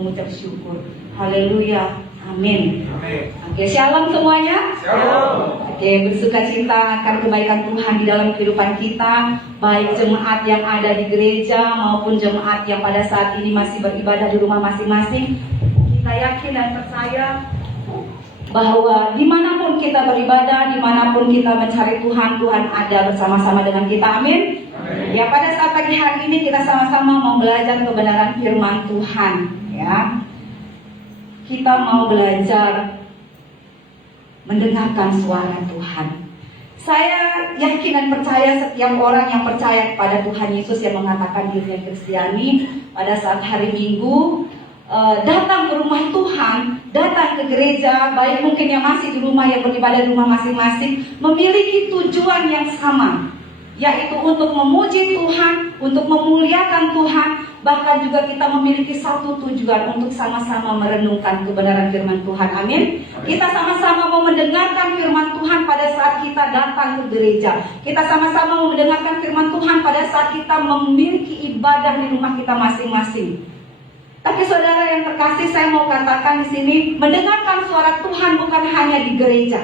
mengucap syukur. Haleluya. Amin. Amin. Oke, shalom semuanya. Shalom. Oke, bersuka cita akan kebaikan Tuhan di dalam kehidupan kita, baik jemaat yang ada di gereja maupun jemaat yang pada saat ini masih beribadah di rumah masing-masing. Kita yakin dan percaya bahwa dimanapun kita beribadah, dimanapun kita mencari Tuhan, Tuhan ada bersama-sama dengan kita. Amin. Amin. Ya, pada saat pagi hari ini kita sama-sama mau belajar kebenaran firman Tuhan. Ya, kita mau belajar mendengarkan suara Tuhan. Saya yakin dan percaya setiap orang yang percaya kepada Tuhan Yesus yang mengatakan dirinya Kristiani pada saat hari Minggu datang ke rumah Tuhan, datang ke gereja, baik mungkin yang masih di rumah, yang beribadah di rumah masing-masing, memiliki tujuan yang sama, yaitu untuk memuji Tuhan, untuk memuliakan Tuhan. Bahkan juga kita memiliki satu tujuan untuk sama-sama merenungkan kebenaran firman Tuhan. Amin. Kita sama-sama mau mendengarkan firman Tuhan pada saat kita datang ke gereja. Kita sama-sama mau mendengarkan firman Tuhan pada saat kita memiliki ibadah di rumah kita masing-masing. Tapi saudara yang terkasih, saya mau katakan di sini, mendengarkan suara Tuhan bukan hanya di gereja.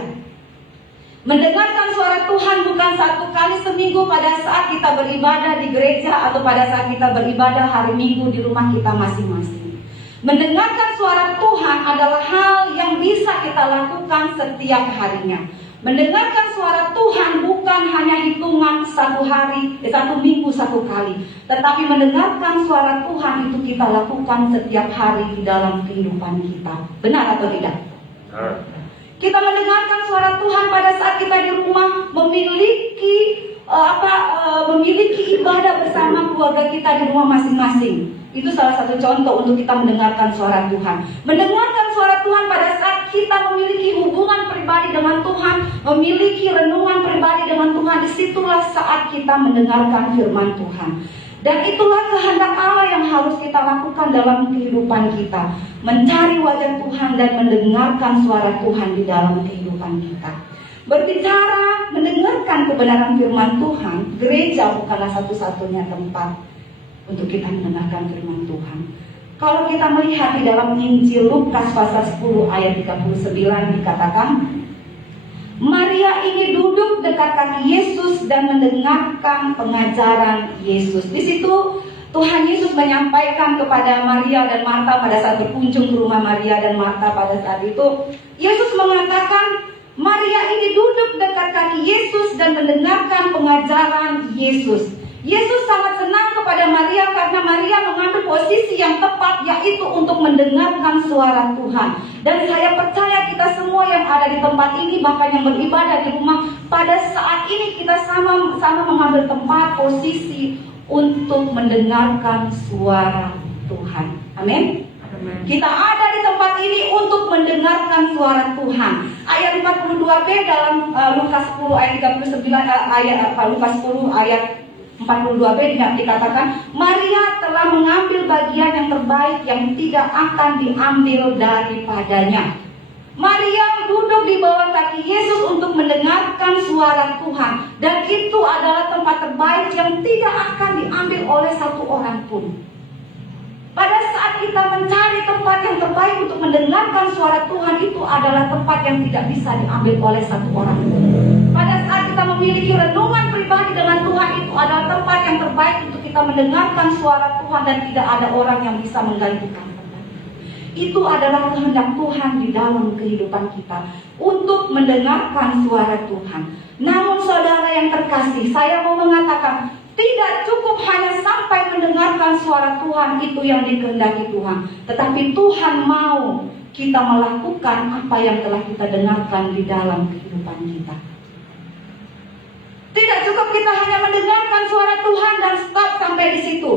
Mendengarkan suara Tuhan bukan satu kali seminggu pada saat kita beribadah di gereja atau pada saat kita beribadah hari Minggu di rumah kita masing-masing. Mendengarkan suara Tuhan adalah hal yang bisa kita lakukan setiap harinya. Mendengarkan suara Tuhan bukan hanya hitungan satu hari, satu minggu satu kali, tetapi mendengarkan suara Tuhan itu kita lakukan setiap hari di dalam kehidupan kita. Benar atau tidak? Kita mendengarkan suara Tuhan pada saat kita di rumah memiliki ibadah bersama keluarga kita di rumah masing-masing. Itu salah satu contoh untuk kita mendengarkan suara Tuhan. Mendengarkan suara Tuhan pada saat kita memiliki hubungan pribadi dengan Tuhan, memiliki renungan pribadi dengan Tuhan, disitulah saat kita mendengarkan firman Tuhan. Dan itulah kehendak Allah yang harus kita lakukan dalam kehidupan kita. Mencari wajah Tuhan dan mendengarkan suara Tuhan di dalam kehidupan kita. Berbicara, mendengarkan kebenaran firman Tuhan, gereja bukanlah satu-satunya tempat untuk kita mendengarkan firman Tuhan. Kalau kita melihat di dalam Injil Lukas pasal 10 ayat 39 dikatakan, Maria ini duduk dekat kaki Yesus dan mendengarkan pengajaran Yesus. Di situ Tuhan Yesus menyampaikan kepada Maria dan Marta pada saat berkunjung ke rumah Maria dan Marta pada saat itu. Yesus mengatakan, Maria ini duduk dekat kaki Yesus dan mendengarkan pengajaran Yesus. Yesus sangat senang kepada Maria karena Maria mengambil posisi yang tepat, yaitu untuk mendengarkan suara Tuhan. Dan saya percaya kita semua yang ada di tempat ini, bahkan yang beribadah di rumah, pada saat ini kita sama-sama mengambil tempat posisi untuk mendengarkan suara Tuhan. Amin. Kita ada di tempat ini untuk mendengarkan suara Tuhan. Ayat 42b dalam Lukas 10 ayat 39 Lukas 10 ayat 42b dikatakan, Maria telah mengambil bagian yang terbaik yang tidak akan diambil daripadanya. Maria duduk di bawah kaki Yesus untuk mendengarkan suara Tuhan. Dan itu adalah tempat terbaik yang tidak akan diambil oleh satu orang pun. Pada saat kita mencari tempat yang terbaik untuk mendengarkan suara Tuhan, itu adalah tempat yang tidak bisa diambil oleh satu orang pun. Pada saat kita memiliki renungan pribadi dengan Tuhan, itu adalah tempat yang terbaik untuk kita mendengarkan suara Tuhan dan tidak ada orang yang bisa menggantikan tempat. Itu adalah kehendak Tuhan di dalam kehidupan kita untuk mendengarkan suara Tuhan. Namun saudara yang terkasih, saya mau mengatakan, tidak cukup hanya sampai mendengarkan suara Tuhan itu yang dikehendaki Tuhan, tetapi Tuhan mau kita melakukan apa yang telah kita dengarkan di dalam kehidupan kita. Tidak cukup kita hanya mendengarkan suara Tuhan dan stop sampai di situ.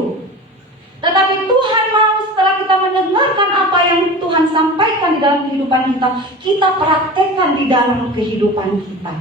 Tetapi Tuhan mau setelah kita mendengarkan apa yang Tuhan sampaikan di dalam kehidupan kita, kita praktekkan di dalam kehidupan kita.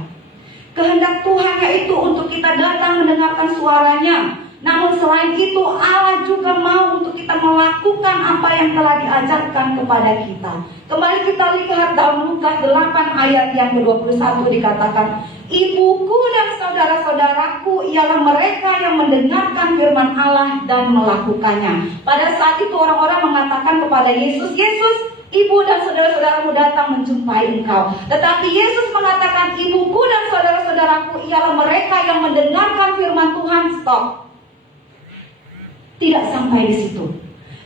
Kehendak Tuhan yaitu untuk kita datang mendengarkan suaranya, Namun selain itu Allah juga mau untuk kita melakukan apa yang telah diajarkan kepada kita. Kembali kita lihat dalam Lukas 8 ayat yang ke-21 dikatakan, ibuku dan saudara-saudaraku ialah mereka yang mendengarkan firman Allah dan melakukannya. Pada saat itu orang-orang mengatakan kepada Yesus, Yesus, ibu dan saudara-saudaramu datang menjumpai engkau. Tetapi Yesus mengatakan, ibuku dan saudara-saudaraku ialah mereka yang mendengarkan firman Tuhan. Stop. Tidak sampai di situ.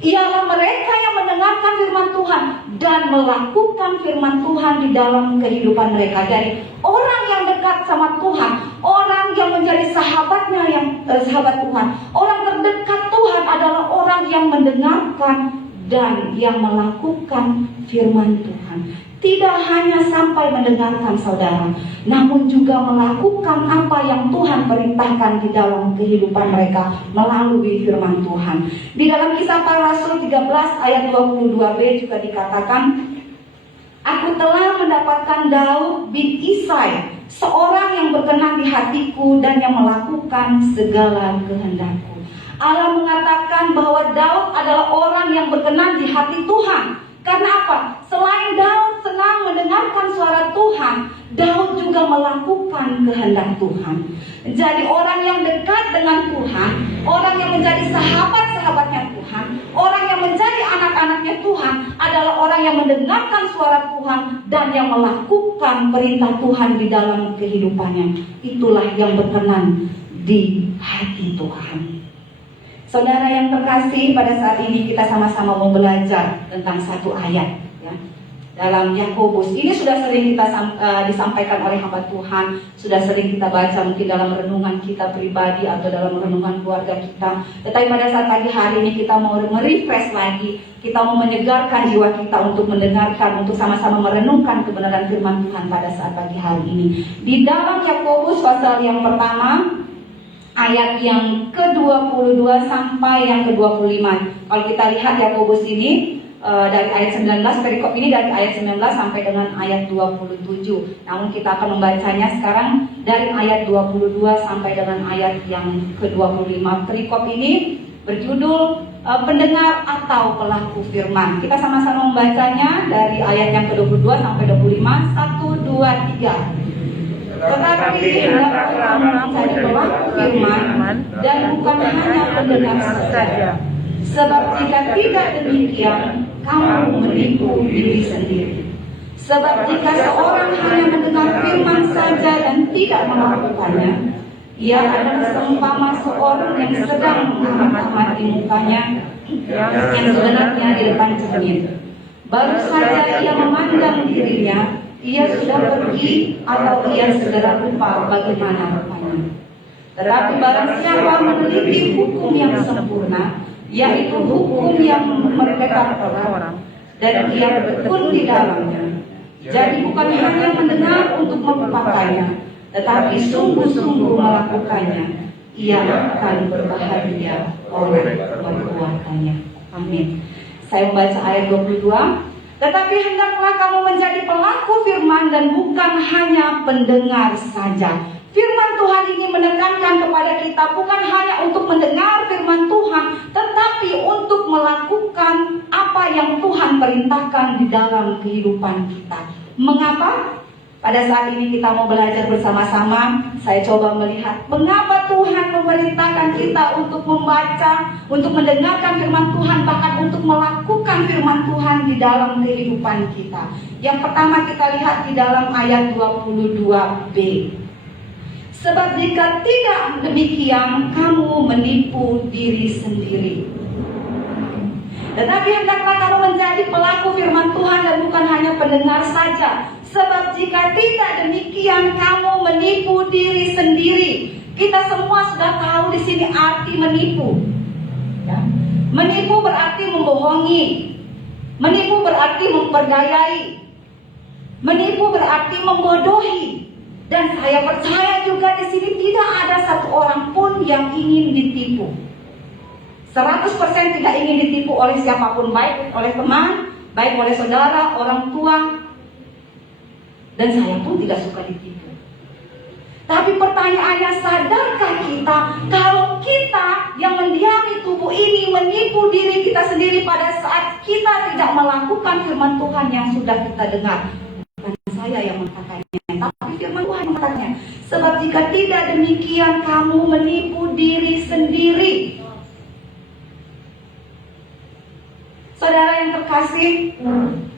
Ialah mereka yang mendengarkan firman Tuhan dan melakukan firman Tuhan di dalam kehidupan mereka. Jadi orang yang dekat sama Tuhan, orang yang menjadi sahabatnya, sahabat Tuhan, orang terdekat Tuhan adalah orang yang mendengarkan dan yang melakukan firman Tuhan. Tidak hanya sampai mendengarkan saudara, namun juga melakukan apa yang Tuhan perintahkan di dalam kehidupan mereka melalui firman Tuhan. Di dalam Kisah Para Rasul 13 ayat 22b juga dikatakan, aku telah mendapatkan Daud bin Isai, seorang yang berkenan di hatiku dan yang melakukan segala kehendakku. Allah mengatakan bahwa Daud adalah orang yang berkenan di hati Tuhan. Karena apa? Selain Daud senang mendengarkan suara Tuhan, Daud juga melakukan kehendak Tuhan. Jadi orang yang dekat dengan Tuhan, orang yang menjadi sahabat-sahabatnya Tuhan, orang yang menjadi anak-anaknya Tuhan adalah orang yang mendengarkan suara Tuhan dan yang melakukan perintah Tuhan di dalam kehidupannya. Itulah yang berkenan di hati Tuhan. Saudara yang terkasih, pada saat ini kita sama-sama mau belajar tentang satu ayat ya, dalam Yakobus. Ini sudah sering kita disampaikan oleh hamba Tuhan, sudah sering kita baca mungkin dalam renungan kita pribadi atau dalam renungan keluarga kita. Tetapi pada saat pagi hari ini kita mau merefresh lagi, kita mau menyegarkan jiwa kita untuk mendengarkan, untuk sama-sama merenungkan kebenaran firman Tuhan pada saat pagi hari ini. Di dalam Yakobus pasal yang pertama, ayat yang ke-22 sampai yang ke-25. Kalau kita lihat Yakobus ini dari ayat 19, perikop ini dari ayat 19 sampai dengan ayat 27. Namun kita akan membacanya sekarang dari ayat 22 sampai dengan ayat yang ke-25. Perikop ini berjudul pendengar atau pelaku firman. Kita sama-sama membacanya dari ayat yang ke-22 sampai 25. 1, 2, 3. Tetapi hendaklah kamu menjadi pelaku firman dan bukan hanya pendengar saja. Sebab jika tidak demikian, kamu menipu diri sendiri. Sebab jika seorang hanya mendengar firman saja dan tidak melakukannya, ia adalah seumpama seorang yang sedang mengamati mukanya yang sebenarnya di depan cermin. Baru saja ia memandang dirinya, ia sudah pergi atau ia segera lupa bagaimana rupanya. Tetapi barang siapa meneliti hukum yang sempurna, yaitu hukum yang memerdekakan orang, dan ia bertekun di dalamnya, jadi bukan hanya mendengar untuk melupakannya, tetapi sungguh-sungguh melakukannya, ia akan berbahagia oleh perbuatannya. Amin. Saya membaca ayat 22. Tetapi hendaklah kamu menjadi pelaku firman dan bukan hanya pendengar saja. Firman Tuhan ini menekankan kepada kita bukan hanya untuk mendengar firman Tuhan, tetapi untuk melakukan apa yang Tuhan perintahkan di dalam kehidupan kita. Mengapa? Pada saat ini kita mau belajar bersama-sama. Saya coba melihat mengapa Tuhan memerintahkan kita untuk membaca, untuk mendengarkan firman Tuhan, bahkan untuk melakukan firman Tuhan di dalam kehidupan kita. Yang pertama kita lihat di dalam ayat 22b. Sebab jika tidak demikian, kamu menipu diri sendiri. Tetapi hendaklah kamu menjadi pelaku firman Tuhan dan bukan hanya pendengar saja. Sebab jika tidak demikian, kamu menipu diri sendiri. Kita semua sudah tahu di sini arti menipu. Ya. Menipu berarti membohongi. Menipu berarti memperdayai. Menipu berarti membodohi. Dan saya percaya juga di sini tidak ada satu orang pun yang ingin ditipu. 100% tidak ingin ditipu oleh siapapun, baik oleh teman, baik oleh saudara, orang tua. Dan saya pun tidak suka ditipu. Tapi pertanyaannya, sadarkah kita kalau kita yang mendiami tubuh ini menipu diri kita sendiri pada saat kita tidak melakukan firman Tuhan yang sudah kita dengar? Bukan saya yang mengatakannya, tapi firman Tuhan mengatakannya. Sebab jika tidak demikian, kamu menipu diri sendiri. Saudara yang terkasih,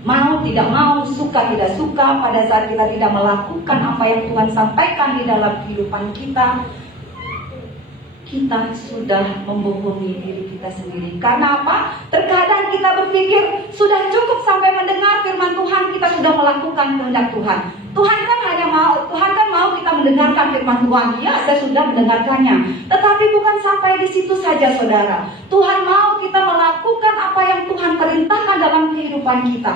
mau tidak mau, suka tidak suka, pada saat kita tidak melakukan apa yang Tuhan sampaikan di dalam kehidupan kita, kita sudah membohongi diri kita sendiri. Karena apa? Terkadang kita berpikir sudah cukup sampai mendengar firman Tuhan, kita sudah melakukan kehendak Tuhan. Tuhan kan mau kita mendengarkan firman Tuhan. Ya, saya sudah mendengarkannya. Tetapi bukan sampai di situ saja, saudara. Tuhan mau kita melakukan apa yang Tuhan perintahkan dalam kehidupan kita.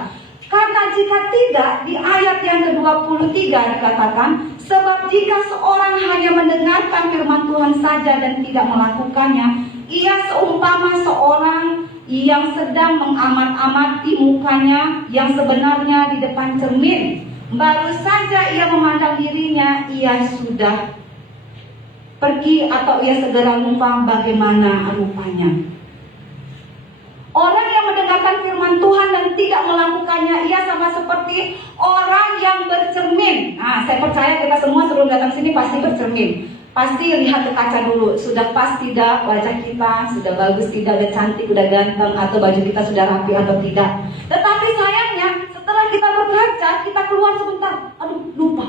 Karena jika tidak, di ayat yang ke-23 dikatakan, sebab jika seorang hanya mendengarkan firman Tuhan saja dan tidak melakukannya, ia seumpama seorang yang sedang mengamat-amati mukanya yang sebenarnya di depan cermin. Baru saja ia memandang dirinya, ia sudah pergi atau ia segera lupa bagaimana rupanya. Orang yang mendengarkan firman Tuhan dan tidak melakukannya, ia sama seperti orang yang bercermin. Nah, saya percaya kita semua sebelum datang sini pasti bercermin. Pasti lihat ke kaca dulu, sudah pas tidak wajah kita, sudah bagus tidak, udah cantik, udah ganteng, atau baju kita sudah rapi atau tidak. Tetapi sayangnya, setelah kita berkaca, kita keluar sebentar, aduh lupa.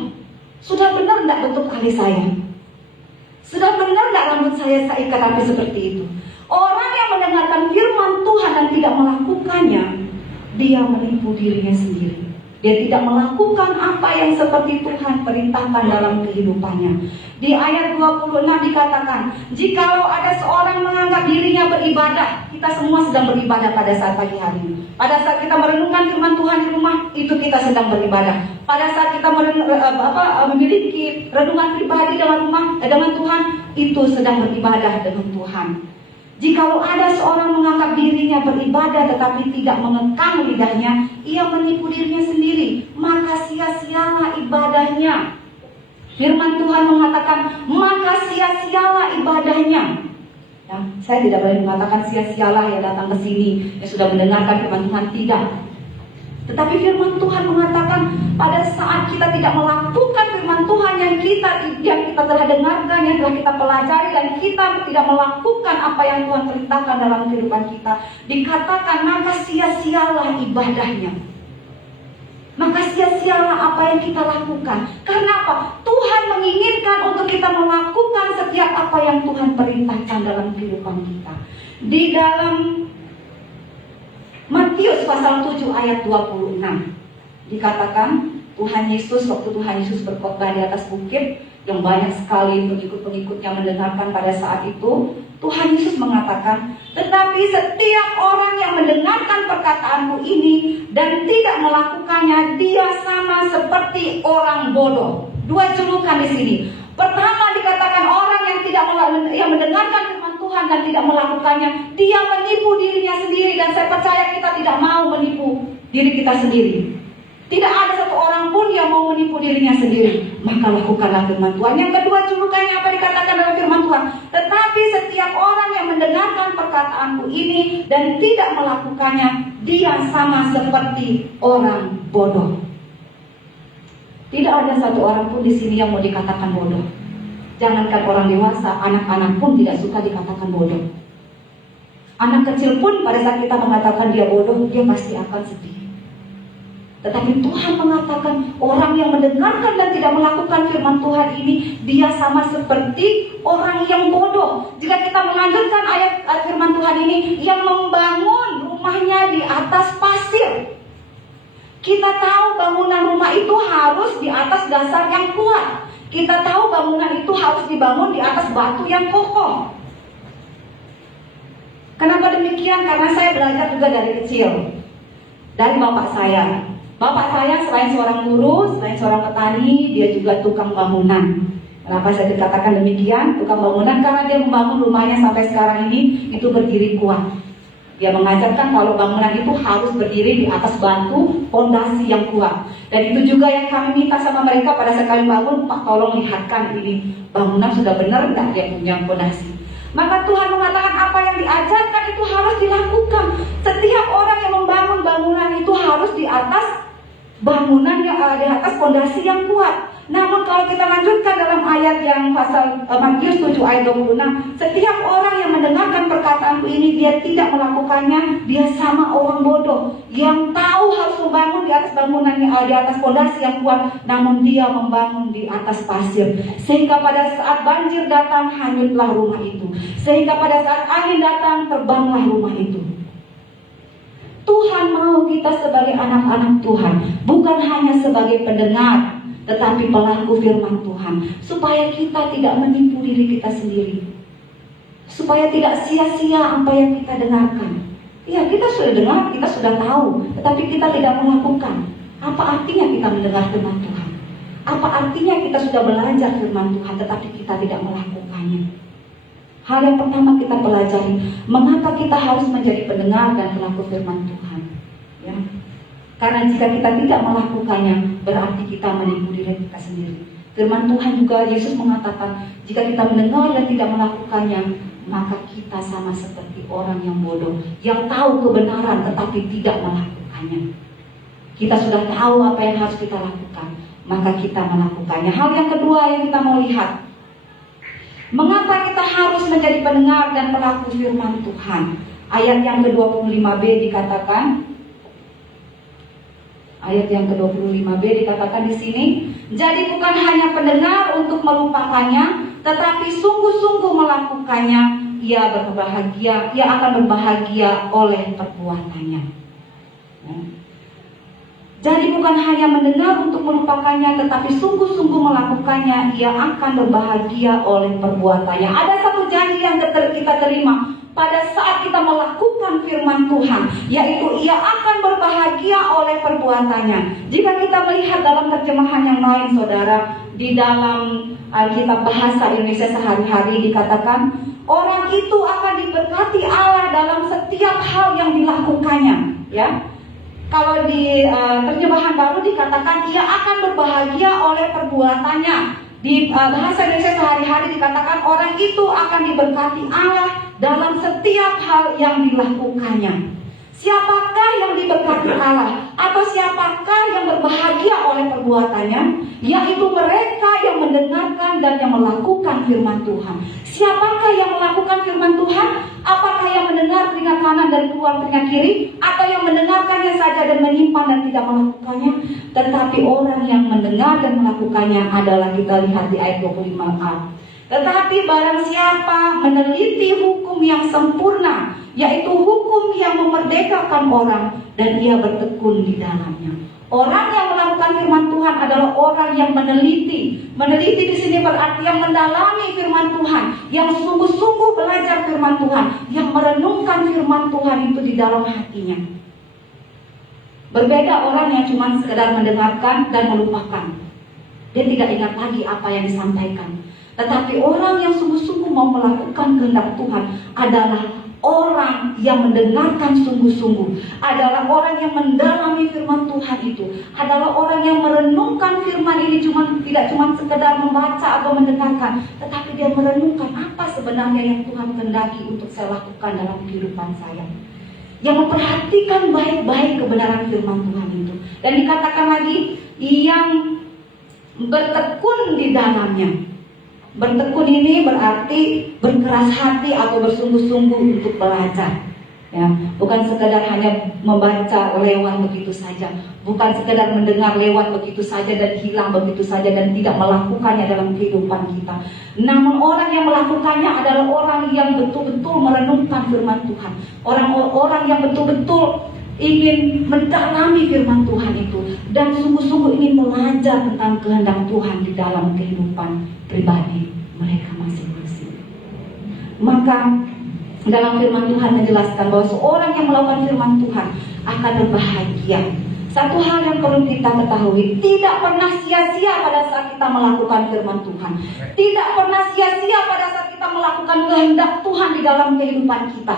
Sudah benar enggak bentuk alis saya? Sudah benar enggak rambut saya ikat rapi seperti itu? Orang yang mendengarkan firman Tuhan dan tidak melakukannya, dia menipu dirinya sendiri. Dia tidak melakukan apa yang seperti Tuhan perintahkan dalam kehidupannya. Di ayat 26 dikatakan, jikalau ada seorang menganggap dirinya beribadah, kita semua sedang beribadah pada saat pagi hari ini. Pada saat kita merenungkan firman Tuhan di rumah, itu kita sedang beribadah. Pada saat kita memiliki renungan pribadi dengan Tuhan, itu sedang beribadah dengan Tuhan. Jikalau ada seorang menganggap dirinya beribadah tetapi tidak mengekang lidahnya, ia menipu dirinya sendiri, maka sia-sialah ibadahnya. Firman Tuhan mengatakan, maka sia-sialah ibadahnya. Ya, saya tidak boleh mengatakan sia-sialah yang datang ke sini, yang sudah mendengarkan firman Tuhan, tidak. Tetapi firman Tuhan mengatakan, pada saat kita tidak melakukan firman Tuhan yang kita telah dengarkan, yang telah kita pelajari, dan kita tidak melakukan apa yang Tuhan perintahkan dalam kehidupan kita, dikatakan maka sia-sialah ibadahnya. Maka sia-sialah apa yang kita lakukan. Karena apa? Tuhan menginginkan untuk kita melakukan setiap apa yang Tuhan perintahkan dalam kehidupan kita. Di dalam Matius pasal 7 ayat 26 dikatakan, Tuhan Yesus, waktu Tuhan Yesus berkhotbah di atas bukit yang banyak sekali pengikut-pengikutnya mendengarkan pada saat itu, Tuhan Yesus mengatakan, tetapi setiap orang yang mendengarkan perkataanku ini dan tidak melakukannya, dia sama seperti orang bodoh. Dua julukan di sini. Pertama dikatakan orang yang mendengarkan firman Tuhan dan tidak melakukannya, dia menipu dirinya sendiri, dan saya percaya kita tidak mau menipu diri kita sendiri. Tidak ada satu orang pun yang mau menipu dirinya sendiri. Maka lakukanlah firman Tuhan. Yang kedua julukannya apa dikatakan dalam firman Tuhan? Tetapi setiap orang yang mendengarkan perkataanku ini dan tidak melakukannya, dia sama seperti orang bodoh. Tidak ada satu orang pun di sini yang mau dikatakan bodoh. Jangankan orang dewasa, anak-anak pun tidak suka dikatakan bodoh. Anak kecil pun pada saat kita mengatakan dia bodoh, dia pasti akan sedih. Tetapi Tuhan mengatakan orang yang mendengarkan dan tidak melakukan firman Tuhan ini, dia sama seperti orang yang bodoh. Jika kita melanjutkan ayat firman Tuhan ini, yang membangun rumahnya di atas pasir. Kita tahu bangunan rumah itu harus di atas dasar yang kuat. Kita tahu bangunan itu harus dibangun di atas batu yang kokoh. Kenapa demikian? Karena saya belajar juga dari kecil, dari bapak saya. Bapak saya selain seorang guru, selain seorang petani, dia juga tukang bangunan. Kenapa saya dikatakan demikian? Tukang bangunan karena dia membangun rumahnya sampai sekarang ini itu berdiri kuat. Dia mengajarkan kalau bangunan itu harus berdiri di atas batu fondasi yang kuat. Dan itu juga yang kami minta sama mereka pada sekali bangun, Pak tolong lihatkan ini bangunan sudah benar enggak dia punya fondasi. Maka Tuhan mengatakan apa yang diajarkan itu harus dilakukan. Setiap orang yang membangun bangunan itu harus di atas bangunan yang di atas fondasi yang kuat. Namun kalau kita lanjutkan dalam ayat yang pasal Matius 7 ayat 26, setiap orang yang mendengarkan perkataanku ini dia tidak melakukannya, dia sama orang bodoh yang tahu harus membangun di atas bangunan di atas fondasi yang kuat, namun dia membangun di atas pasir. Sehingga pada saat banjir datang hanyutlah rumah itu. Sehingga pada saat angin datang terbanglah rumah itu. Tuhan mau kita sebagai anak-anak Tuhan, bukan hanya sebagai pendengar, tetapi pelaku firman Tuhan, supaya kita tidak menipu diri kita sendiri, supaya tidak sia-sia apa yang kita dengarkan. Ya, kita sudah dengar, kita sudah tahu, tetapi kita tidak melakukan. Apa artinya kita mendengar firman Tuhan? Apa artinya kita sudah belajar firman Tuhan, tetapi kita tidak melakukannya? Hal yang pertama kita pelajari, mengapa kita harus menjadi pendengar dan pelaku firman Tuhan? Ya. Karena jika kita tidak melakukannya, berarti kita menipu diri kita sendiri. Firman Tuhan juga, Yesus mengatakan, jika kita mendengar dan tidak melakukannya, maka kita sama seperti orang yang bodoh, yang tahu kebenaran tetapi tidak melakukannya. Kita sudah tahu apa yang harus kita lakukan, maka kita melakukannya. Hal yang kedua yang kita mau lihat, mengapa kita harus menjadi pendengar dan pelaku firman Tuhan? Ayat yang ke-25b dikatakan, ayat yang ke-25b dikatakan di sini, jadi bukan hanya pendengar untuk melupakannya, tetapi sungguh-sungguh melakukannya, ia akan berbahagia oleh perbuatannya. Jadi bukan hanya mendengar untuk melupakannya, tetapi sungguh-sungguh melakukannya, ia akan berbahagia oleh perbuatannya. Ada satu janji yang kita terima pada saat kita melakukan firman Tuhan, yaitu ia akan berbahagia oleh perbuatannya. Jika kita melihat dalam terjemahan yang lain, saudara, di dalam Alkitab bahasa Indonesia sehari-hari dikatakan, orang itu akan diberkati Allah dalam setiap hal yang dilakukannya. Ya, kalau di terjemahan baru dikatakan ia akan berbahagia oleh perbuatannya. Di bahasa Indonesia sehari-hari dikatakan orang itu akan diberkati Allah dalam setiap hal yang dilakukannya. Siapakah yang diberkati Allah? Atau siapakah yang berbahagia oleh perbuatannya? Yaitu mereka yang mendengarkan dan yang melakukan firman Tuhan. Siapakah yang melakukan firman Tuhan? Apakah yang mendengar telinga kanan dan keluar telinga kiri? Atau yang mendengarkannya saja dan menyimpan dan tidak melakukannya? Tetapi orang yang mendengar dan melakukannya adalah, kita lihat di ayat 25a. Tetapi barang siapa meneliti hukum yang sempurna, yaitu hukum yang memerdekakan orang, dan ia bertekun di dalamnya. Orang yang melakukan firman Tuhan adalah orang yang meneliti. Meneliti di sini berarti yang mendalami firman Tuhan, yang sungguh-sungguh belajar firman Tuhan, yang merenungkan firman Tuhan itu di dalam hatinya. Berbeda orang yang cuma sekedar mendengarkan dan melupakan. Dia tidak ingat lagi apa yang disampaikan. Tetapi orang yang sungguh-sungguh mau melakukan kehendak Tuhan adalah orang yang mendengarkan sungguh-sungguh, adalah orang yang mendalami firman Tuhan itu, adalah orang yang merenungkan firman ini tidak cuma sekedar membaca atau mendengarkan, tetapi dia merenungkan apa sebenarnya yang Tuhan kehendaki untuk saya lakukan dalam kehidupan saya. Yang memperhatikan baik-baik kebenaran firman Tuhan itu. Dan dikatakan lagi, yang bertekun di dalamnya. Bertekun ini berarti berkeras hati atau bersungguh-sungguh untuk belajar. Ya, bukan sekedar hanya membaca lewat begitu saja, bukan sekedar mendengar lewat begitu saja dan hilang begitu saja dan tidak melakukannya dalam kehidupan kita. Namun orang yang melakukannya adalah orang yang betul-betul merenungkan firman Tuhan. Orang-orang yang betul-betul ingin mendalami firman Tuhan itu dan sungguh-sungguh ingin belajar tentang kehendak Tuhan di dalam kehidupan pribadi mereka masing-masing. Maka dalam firman Tuhan menjelaskan bahwa seorang yang melakukan firman Tuhan akan berbahagia. Satu hal yang perlu kita ketahui, tidak pernah sia-sia pada saat kita melakukan firman Tuhan. Tidak pernah sia-sia pada saat kita melakukan kehendak Tuhan di dalam kehidupan kita.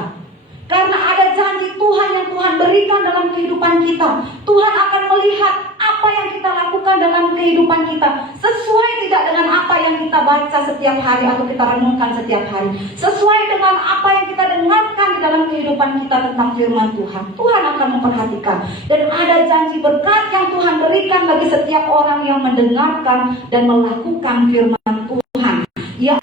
Karena ada janji Tuhan yang Tuhan berikan dalam kehidupan kita. Tuhan akan melihat apa yang kita lakukan dalam kehidupan kita sesuai tidak dengan apa yang kita baca setiap hari atau kita renungkan setiap hari, sesuai dengan apa yang kita dengarkan di dalam kehidupan kita tentang firman Tuhan. Tuhan akan memperhatikan. Dan ada janji berkat yang Tuhan berikan bagi setiap orang yang mendengarkan dan melakukan firman Tuhan. Ya,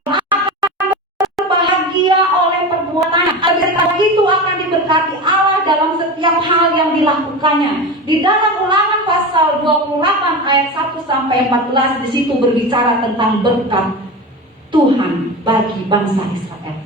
bahagia oleh perbuatannya. Berkat itu akan diberkati Allah dalam setiap hal yang dilakukannya. Di dalam Ulangan pasal 28 ayat 1 sampai 14 di situ berbicara tentang berkat Tuhan bagi bangsa Israel.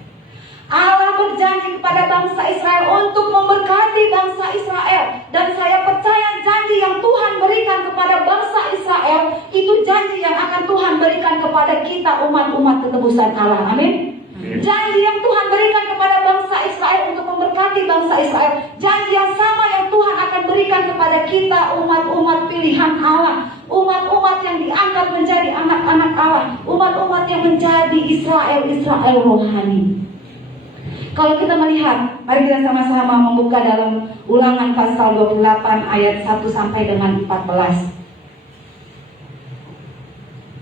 Allah berjanji kepada bangsa Israel untuk memberkati bangsa Israel, dan saya percaya janji yang Tuhan berikan kepada bangsa Israel itu janji yang akan Tuhan berikan kepada kita umat-umat ketebusan Allah. Amin. Janji yang Tuhan berikan kepada bangsa Israel untuk memberkati bangsa Israel, janji yang sama yang Tuhan akan berikan kepada kita umat-umat pilihan Allah, umat-umat yang diangkat menjadi anak-anak Allah, umat-umat yang menjadi Israel rohani. Kalau kita melihat, mari kita sama-sama membuka dalam Ulangan pasal 28 ayat 1 sampai dengan 14.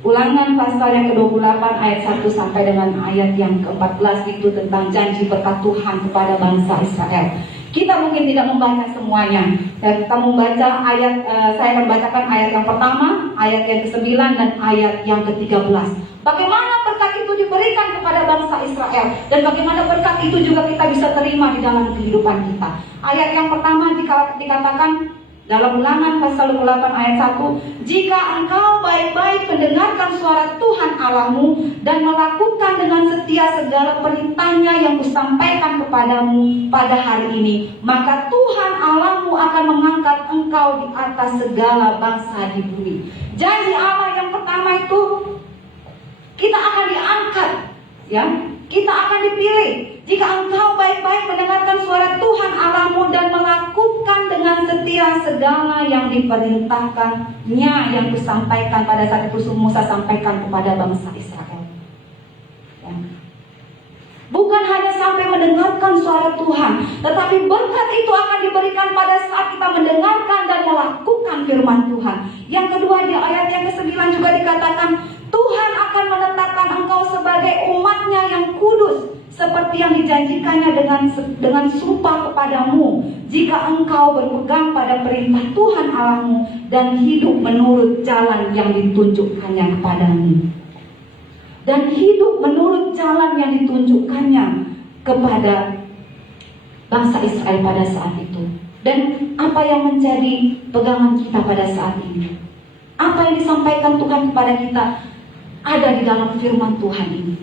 Ulangan pasal yang ke-28 ayat 1 sampai dengan ayat yang ke-14 itu tentang janji berkat Tuhan kepada bangsa Israel. Kita mungkin tidak membaca semuanya. Kita membaca ayat, saya akan bacakan ayat yang pertama, ayat yang ke-9 dan ayat yang ke-13. Bagaimana berkat itu diberikan kepada bangsa Israel dan bagaimana berkat itu juga kita bisa terima di dalam kehidupan kita. Ayat yang pertama dikatakan dalam Ulangan pasal 28 ayat 1, jika engkau baik-baik mendengarkan suara Tuhan Allahmu dan melakukan dengan setia segala perintahnya yang kusampaikan kepadamu pada hari ini, maka Tuhan Allahmu akan mengangkat engkau di atas segala bangsa di bumi. Janji Allah yang pertama itu, kita akan diangkat, ya, kita akan dipilih. Jika engkau baik-baik mendengarkan suara Tuhan Allahmu dan melakukan dengan setia segala yang diperintahkannya yang kusampaikan pada saat itu Musa sampaikan kepada bangsa Israel. Ya. Bukan hanya sampai mendengarkan suara Tuhan, tetapi berkat itu akan diberikan pada saat kita mendengarkan dan melakukan firman Tuhan. Yang kedua di ayat yang ke-9 juga dikatakan, Tuhan akan menetapkan engkau sebagai umatnya yang kudus, seperti yang dijanjikannya dengan sumpah kepadamu, jika engkau berpegang pada perintah Tuhan Allahmu dan hidup menurut jalan yang ditunjukkannya kepadamu. Dan hidup menurut jalan yang ditunjukkannya kepada bangsa Israel pada saat itu. Dan apa yang menjadi pegangan kita pada saat ini? Apa yang disampaikan Tuhan kepada kita ada di dalam firman Tuhan ini.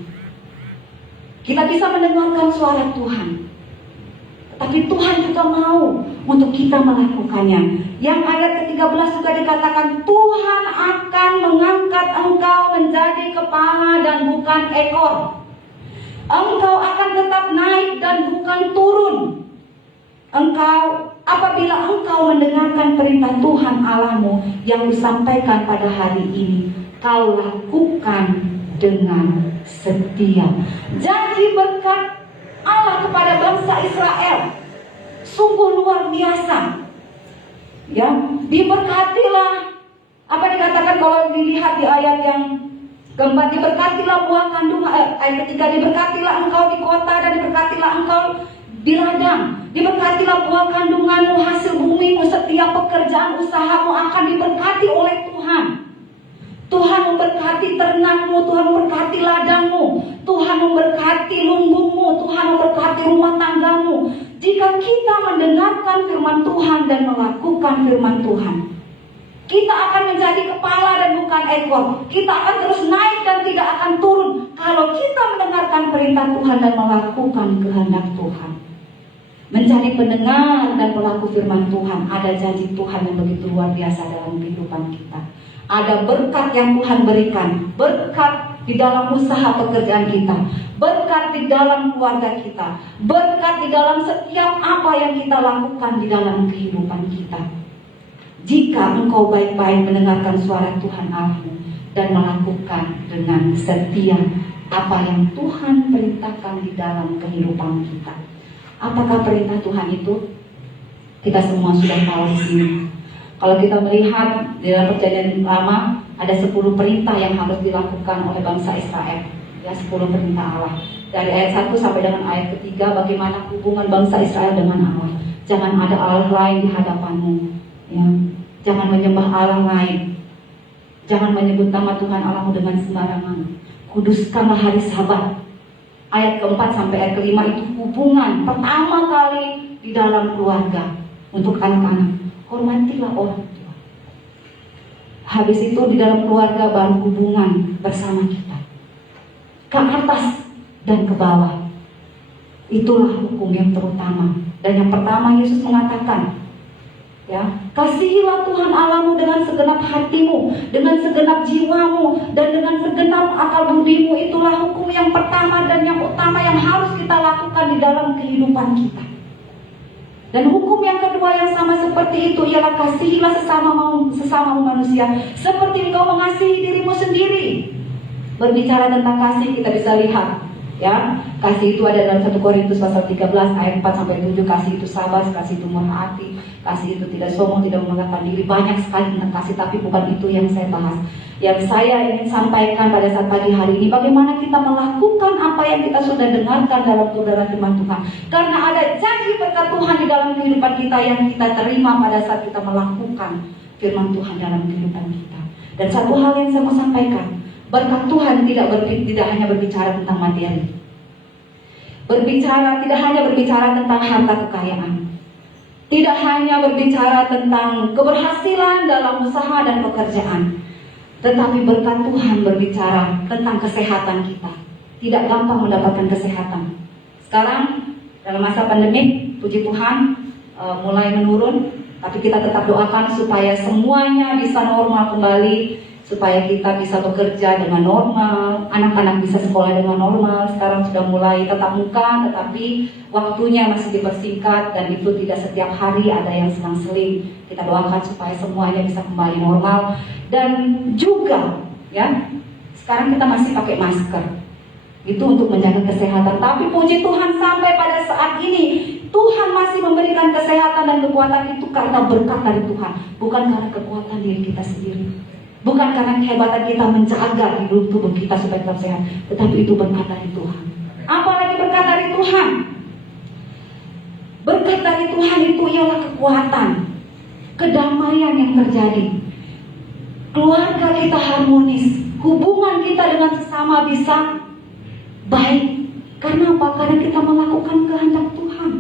Kita bisa mendengarkan suara Tuhan, tapi Tuhan juga mau untuk kita melakukannya. Yang ayat ke-13 juga dikatakan, Tuhan akan mengangkat engkau menjadi kepala dan bukan ekor. Engkau akan tetap naik dan bukan turun. Apabila engkau mendengarkan perintah Tuhan Allahmu yang disampaikan pada hari ini, kau lakukan dengan setia. Janji berkat Allah kepada bangsa Israel sungguh luar biasa. Ya, diberkatilah. Apa dikatakan kalau dilihat di ayat yang keempat, diberkatilah buah kandung. Ayat ketiga, diberkatilah engkau di kota dan diberkatilah engkau di ladang. Diberkatilah buah kandunganmu, hasil bumimu, setiap pekerjaan usahamu akan diberkati oleh Tuhan. Tuhan memberkati ternakmu, Tuhan memberkati ladangmu, Tuhan memberkati lumbungmu, Tuhan memberkati rumah tanggamu. Jika kita mendengarkan firman Tuhan dan melakukan firman Tuhan, kita akan menjadi kepala dan bukan ekor. Kita akan terus naik dan tidak akan turun kalau kita mendengarkan perintah Tuhan dan melakukan kehendak Tuhan. Menjadi pendengar dan pelaku firman Tuhan, ada janji Tuhan yang begitu luar biasa dalam kehidupan kita. Ada berkat yang Tuhan berikan, berkat di dalam usaha pekerjaan kita, berkat di dalam keluarga kita, berkat di dalam setiap apa yang kita lakukan di dalam kehidupan kita. Jika engkau baik-baik mendengarkan suara Tuhan Allahmu dan melakukan dengan setia apa yang Tuhan perintahkan di dalam kehidupan kita. Apakah perintah Tuhan itu? Kita semua sudah tahu di sini. Kalau kita melihat di dalam Perjanjian Lama, ada 10 perintah yang harus dilakukan oleh bangsa Israel. Ya, 10 perintah Allah. Dari ayat 1 sampai dengan ayat ketiga, bagaimana hubungan bangsa Israel dengan Allah. Jangan ada Allah lain di hadapanmu. Ya. Jangan menyembah Allah lain. Jangan menyebut nama Tuhan Allahmu dengan sembarangan. Kuduskanlah hari Sabat. Ayat keempat sampai ayat kelima itu hubungan pertama kali di dalam keluarga untuk anak-anak. Hormatilah orang tua. Habis itu di dalam keluarga baru hubungan bersama kita. Ke atas dan ke bawah. Itulah hukum yang terutama. Dan yang pertama Yesus mengatakan, ya, kasihilah Tuhan Allahmu dengan segenap hatimu, dengan segenap jiwamu, dan dengan segenap akal budimu. Itulah hukum yang pertama dan yang utama yang harus kita lakukan di dalam kehidupan kita. Dan hukum yang kedua yang sama seperti itu ialah kasihilah sesamamu manusia seperti engkau mengasihi dirimu sendiri. Berbicara tentang kasih, kita bisa lihat, ya, kasih itu ada dalam 1 Korintus pasal 13 ayat 4 sampai 7. Kasih itu sabar, kasih itu murah hati, kasih itu tidak sombong, tidak membanggakan diri. Banyak sekali tentang kasih, tapi bukan itu yang saya bahas. Yang saya ingin sampaikan pada saat pagi hari ini, bagaimana kita melakukan apa yang kita sudah dengarkan dalam kebenaran firman Tuhan. Karena ada janji berkat Tuhan di dalam kehidupan kita yang kita terima pada saat kita melakukan firman Tuhan dalam kehidupan kita. Dan satu hal yang saya mau sampaikan, berkat Tuhan tidak hanya berbicara tentang materi. Tidak hanya berbicara tentang harta kekayaan. Tidak hanya berbicara tentang keberhasilan dalam usaha dan pekerjaan. Tetapi berkat Tuhan berbicara tentang kesehatan kita. Tidak gampang mendapatkan kesehatan. Sekarang dalam masa pandemi, puji Tuhan mulai menurun. Tapi kita tetap doakan supaya semuanya bisa normal kembali, supaya kita bisa bekerja dengan normal, anak-anak bisa sekolah dengan normal. Sekarang sudah mulai tatap muka, tetapi waktunya masih dipersingkat dan itu tidak setiap hari ada yang selang-seling. Kita doakan supaya semuanya bisa kembali normal. Dan juga, ya, sekarang kita masih pakai masker. Itu untuk menjaga kesehatan. Tapi puji Tuhan sampai pada saat ini Tuhan masih memberikan kesehatan dan kekuatan itu karena berkat dari Tuhan, bukan karena kekuatan diri kita sendiri. Bukan karena kehebatan kita menjaga hidup tubuh kita supaya tetap sehat, tetapi itu berkat dari Tuhan. Apalagi berkat dari Tuhan? Berkat dari Tuhan itu ialah kekuatan, kedamaian yang terjadi. Keluarga kita harmonis, hubungan kita dengan sesama bisa baik. Karena apa? Karena kita melakukan kehendak Tuhan.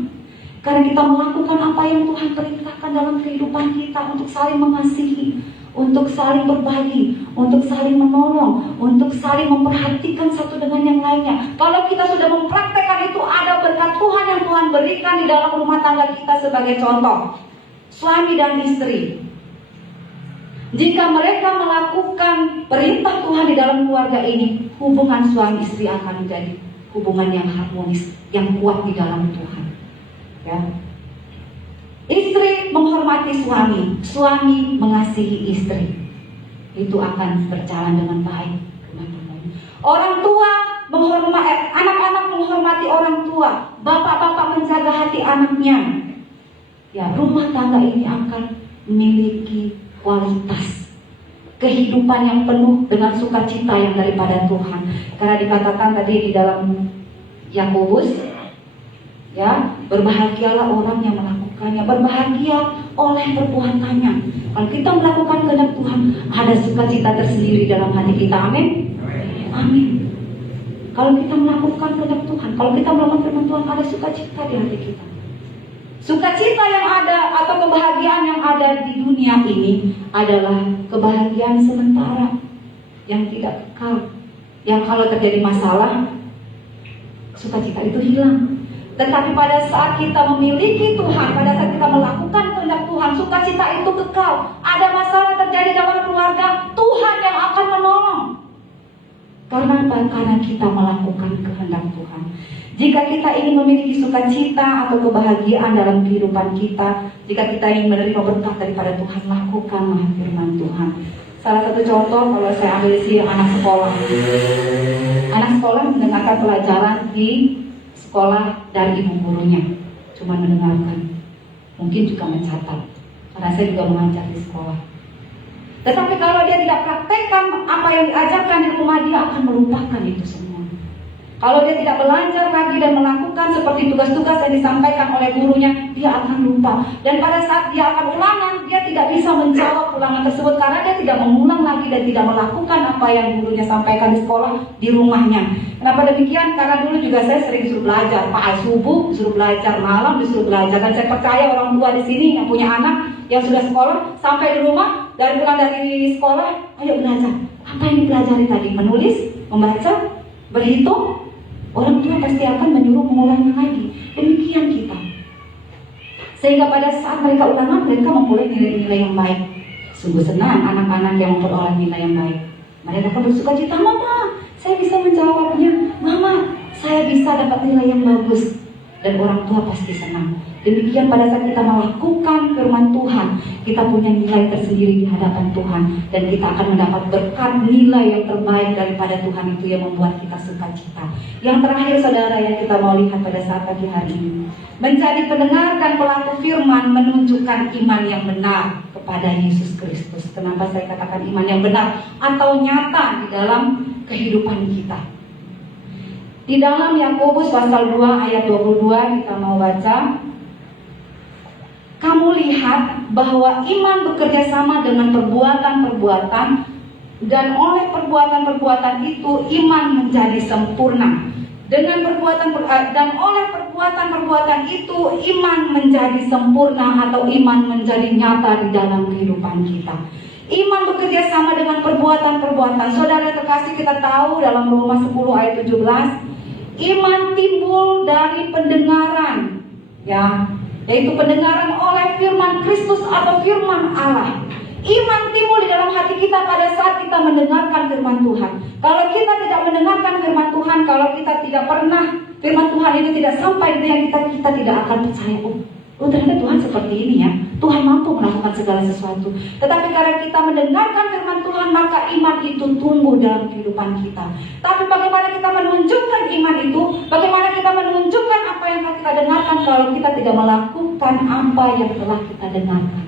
Karena kita melakukan apa yang Tuhan perintahkan dalam kehidupan kita untuk saling mengasihi, untuk saling berbagi, untuk saling menolong, untuk saling memperhatikan satu dengan yang lainnya. Kalau kita sudah mempraktekkan itu, ada berkat Tuhan yang Tuhan berikan di dalam rumah tangga kita. Sebagai contoh, suami dan istri, jika mereka melakukan perintah Tuhan di dalam keluarga ini, hubungan suami istri akan menjadi hubungan yang harmonis, yang kuat di dalam Tuhan. Ya. Istri menghormati suami, suami mengasihi istri, itu akan berjalan dengan baik. Orang tua anak-anak menghormati orang tua, bapak-bapak menjaga hati anaknya. Ya, rumah tangga ini akan memiliki kualitas kehidupan yang penuh dengan sukacita yang daripada Tuhan. Karena dikatakan tadi di dalam Yakobus, ya, berbahagialah orang yang melakukannya, berbahagia oleh perbuatannya. Kalau kita melakukan kehendak Tuhan, ada sukacita tersendiri dalam hati kita. Amin. Amin. Kalau kita melakukan kehendak Tuhan, kalau kita melakukan firman Tuhan, ada sukacita di hati kita. Sukacita yang ada atau kebahagiaan yang ada di dunia ini adalah kebahagiaan sementara yang tidak kekal. Yang kalau terjadi masalah, sukacita itu hilang. Tetapi pada saat kita memiliki Tuhan, pada saat kita melakukan kehendak Tuhan, sukacita itu kekal. Ada masalah terjadi dalam keluarga, Tuhan yang akan menolong. Karena apa? Karena kita melakukan kehendak Tuhan. Jika kita ingin memiliki sukacita atau kebahagiaan dalam kehidupan kita, jika kita ingin menerima berkat daripada Tuhan, lakukanlah firman Tuhan. Salah satu contoh, kalau saya ambil anak sekolah. Anak sekolah mendengarkan pelajaran di sekolah dari ibu gurunya. cuma mendengarkan, mungkin juga mencatat, karena saya juga mengajar di sekolah. Tetapi kalau dia tidak praktekkan apa yang diajarkan di rumah, dia akan melupakan itu semua. Kalau dia tidak belajar lagi dan melakukan seperti tugas-tugas yang disampaikan oleh gurunya, dia akan lupa. Dan pada saat dia akan ulangan, dia tidak bisa menjawab ulangan tersebut karena dia tidak mengulang lagi dan tidak melakukan apa yang gurunya sampaikan di sekolah di rumahnya. Kenapa demikian? Karena dulu juga saya sering disuruh belajar, Pak subuh disuruh belajar, malam disuruh belajar. Dan saya percaya orang tua di sini yang punya anak yang sudah sekolah, sampai di rumah, dari pulang dari sekolah, ayo belajar. Apa yang dipelajari tadi? Menulis, membaca, berhitung. Orang tua pasti akan menyuruh mengulangnya lagi. Demikian kita. Sehingga pada saat mereka ulangan, mereka memperoleh nilai-nilai yang baik. Sungguh senang anak-anak yang memperoleh nilai yang baik. Mereka akan bersuka cita, Mama, saya bisa menjawabnya. Mama, saya bisa dapat nilai yang bagus. Dan orang tua pasti senang. Demikian pada saat kita melakukan firman Tuhan, kita punya nilai tersendiri di hadapan Tuhan. Dan kita akan mendapat berkat nilai yang terbaik daripada Tuhan itu yang membuat kita sukacita. Yang terakhir saudara yang kita mau lihat pada saat pagi hari ini, menjadi pendengar dan pelaku firman menunjukkan iman yang benar kepada Yesus Kristus. Kenapa saya katakan iman yang benar atau nyata di dalam kehidupan kita? Di dalam Yakobus pasal 2 ayat 22 kita mau baca, kamu lihat bahwa iman bekerja sama dengan perbuatan-perbuatan, dan oleh perbuatan-perbuatan itu iman menjadi sempurna. Dan oleh perbuatan-perbuatan itu iman menjadi sempurna atau iman menjadi nyata di dalam kehidupan kita. Iman bekerja sama dengan perbuatan-perbuatan. Saudara terkasih, kita tahu dalam Roma 10 ayat 17, iman timbul dari pendengaran, ya, yaitu pendengaran oleh firman Kristus atau firman Allah. Iman timbul di dalam hati kita pada saat kita mendengarkan firman Tuhan. Kalau kita tidak mendengarkan firman Tuhan, kalau kita tidak pernah firman Tuhan itu tidak sampai di hati kita tidak akan percaya. Oh ternyata Tuhan seperti ini ya. Tuhan mampu melakukan segala sesuatu. Tetapi karena kita mendengarkan firman Tuhan, maka iman itu tumbuh dalam kehidupan kita. Tapi bagaimana kita menunjukkan iman itu? Bagaimana kita menunjukkan apa yang kita dengarkan kalau kita tidak melakukan apa yang telah kita dengarkan?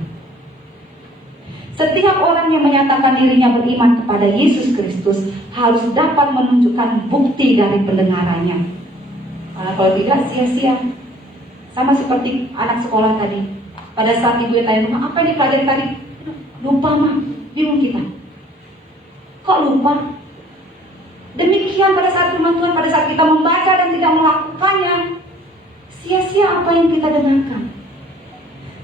Setiap orang yang menyatakan dirinya beriman kepada Yesus Kristus harus dapat menunjukkan bukti dari pendengarannya. Karena kalau tidak, sia-sia. Sama seperti anak sekolah tadi. Pada saat ibu tanya, "Ma, apa yang dipelajari tadi?" "Lupa, Ma." Bingung kita. Kok lupa? Demikian pada saat firman Tuhan, pada saat kita membaca dan tidak melakukannya, sia-sia apa yang kita dengarkan.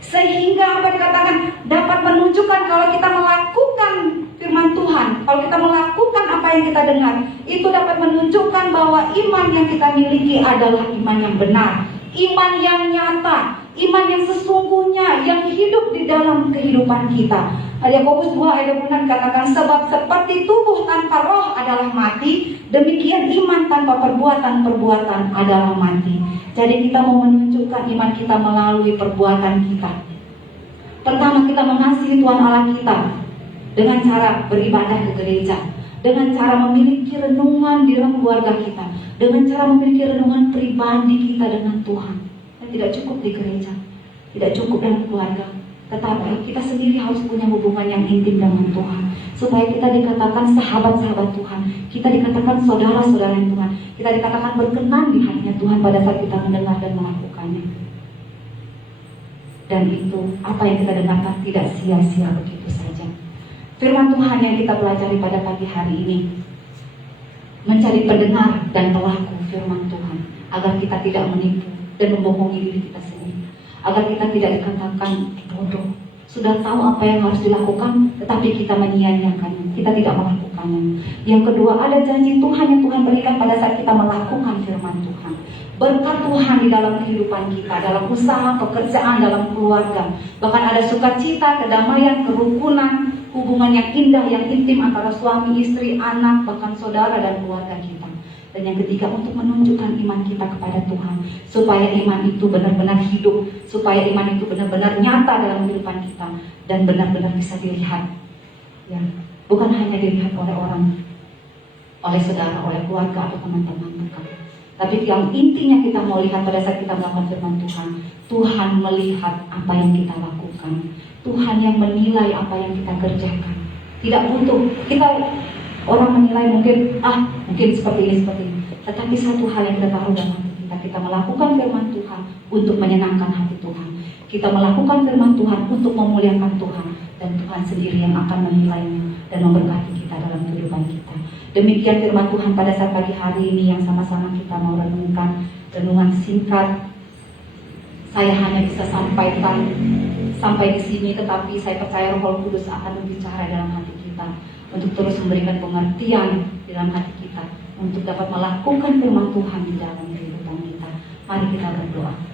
Sehingga apa dikatakan dapat menunjukkan kalau kita melakukan firman Tuhan, kalau kita melakukan apa yang kita dengar, itu dapat menunjukkan bahwa iman yang kita miliki adalah iman yang benar, iman yang nyata, iman yang sesungguhnya, yang hidup di dalam kehidupan kita. Yakobus 2 ayat 26 katakan, sebab seperti tubuh tanpa roh adalah mati, demikian iman tanpa perbuatan-perbuatan adalah mati. Jadi kita mau menunjukkan iman kita melalui perbuatan kita. Pertama, kita mengasihi Tuhan Allah kita dengan cara beribadah ke gereja, dengan cara memiliki renungan di dalam keluarga kita, dengan cara memiliki renungan pribadi kita dengan Tuhan. Dan tidak cukup di gereja, tidak cukup dalam keluarga, tetapi kita sendiri harus punya hubungan yang intim dengan Tuhan, supaya kita dikatakan sahabat-sahabat Tuhan, kita dikatakan saudara-saudara Tuhan, kita dikatakan berkenan di hatinya Tuhan pada saat kita mendengar dan melakukannya. Dan itu apa yang kita dengarkan tidak sia-sia begitu saja. Firman Tuhan yang kita pelajari pada pagi hari ini, mencari pendengar dan pelaku firman Tuhan, agar kita tidak menipu dan membohongi diri kita sendiri, agar kita tidak dikatakan bodoh, sudah tahu apa yang harus dilakukan, tetapi kita menyia-nyiakannya, kita tidak melakukannya. Yang kedua, ada janji Tuhan yang Tuhan berikan pada saat kita melakukan firman Tuhan. Berkat Tuhan di dalam kehidupan kita, dalam usaha, pekerjaan, dalam keluarga. Bahkan ada sukacita, kedamaian, kerukunan, hubungan yang indah, yang intim antara suami, istri, anak, bahkan saudara dan keluarga kita. Dan yang ketiga, untuk menunjukkan iman kita kepada Tuhan, supaya iman itu benar-benar hidup, supaya iman itu benar-benar nyata dalam kehidupan kita, dan benar-benar bisa dilihat, ya, bukan hanya dilihat oleh orang, oleh saudara, oleh keluarga atau teman-teman, bukan. Tapi yang intinya kita mau lihat pada saat kita melakukan firman Tuhan, Tuhan melihat apa yang kita lakukan. Tuhan yang menilai apa yang kita kerjakan. Tidak butuh kita orang menilai mungkin seperti ini. Tetapi satu hal yang kita taruh dalam hati kita melakukan firman Tuhan untuk menyenangkan hati Tuhan. Kita melakukan firman Tuhan untuk memuliakan Tuhan, dan Tuhan sendiri yang akan menilainya dan memberkati kita dalam kehidupan kita. Demikian firman Tuhan pada saat pagi hari ini yang sama-sama kita mau renungkan. Renungan singkat. Saya hanya bisa sampaikan sampai di sini, tetapi saya percaya Roh Kudus akan berbicara dalam hati kita untuk terus memberikan pengertian di dalam hati kita untuk dapat melakukan firman Tuhan di dalam kehidupan kita. Mari kita berdoa.